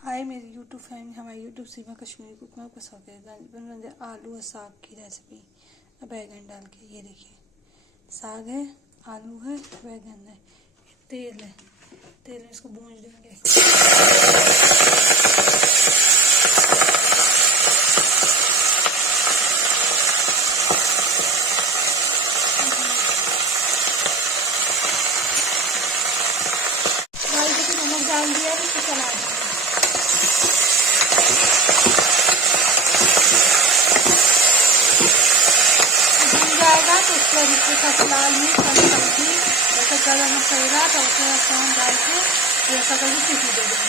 हाय मेरी YouTube family, हमारी YouTube सीमा Kashmiri cook में आपका स्वागत है। बन रही है आलू और साग की रेसिपी बैगन डाल के। ये देखिए, साग है, आलू है, बैगन है, तेल है। तेल में इसको भूंज देंगे। नमक डाल दिया, इसको चला देंगे। जाएगा तो उसके बाद इसके साथ लाल मिर्च, हल्दी, जैसे गरम मसाला, तड़का कौन डाल के ऐसा करके सीटी दे देंगे।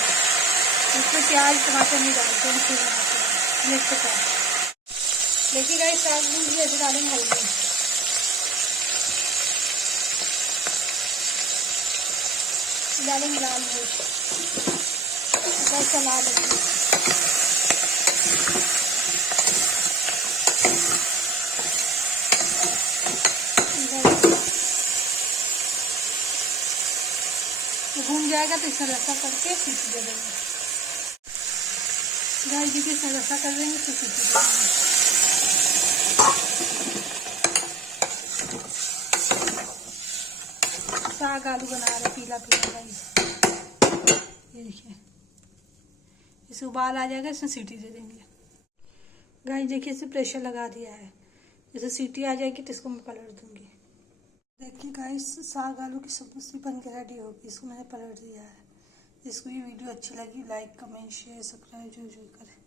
इसमें प्याज टमाटर नहीं डालते हैं, फिर बनाते हैं मिर्च का। देखिए गाइस, साग भून दिया, ऐसे डालेंगे हल्दी, डालेंगे लाल मिर्च, चला देंगे। भून जाएगा तो इसे रसा करके सीटी दे देंगे। गाइस देखिए, इसे रसा कर देंगे तो सीटी दे देंगे। साग आलू बना रहे पीला पीला। गाइस ये देखिए, इसे उबाल आ जाएगा, इसमें सीटी दे देंगे। गाइस देखिए, इसे प्रेशर लगा दिया है, जैसे सीटी आ जाएगी तो इसको मैं पलट दूंगी। देखिए गाइस, साग आलू की सब्जी बन के रेडी होगी। इसको मैंने पलट दिया है। जिसको ये वीडियो अच्छी लगी, लाइक कमेंट शेयर सब्सक्राइब जो करें।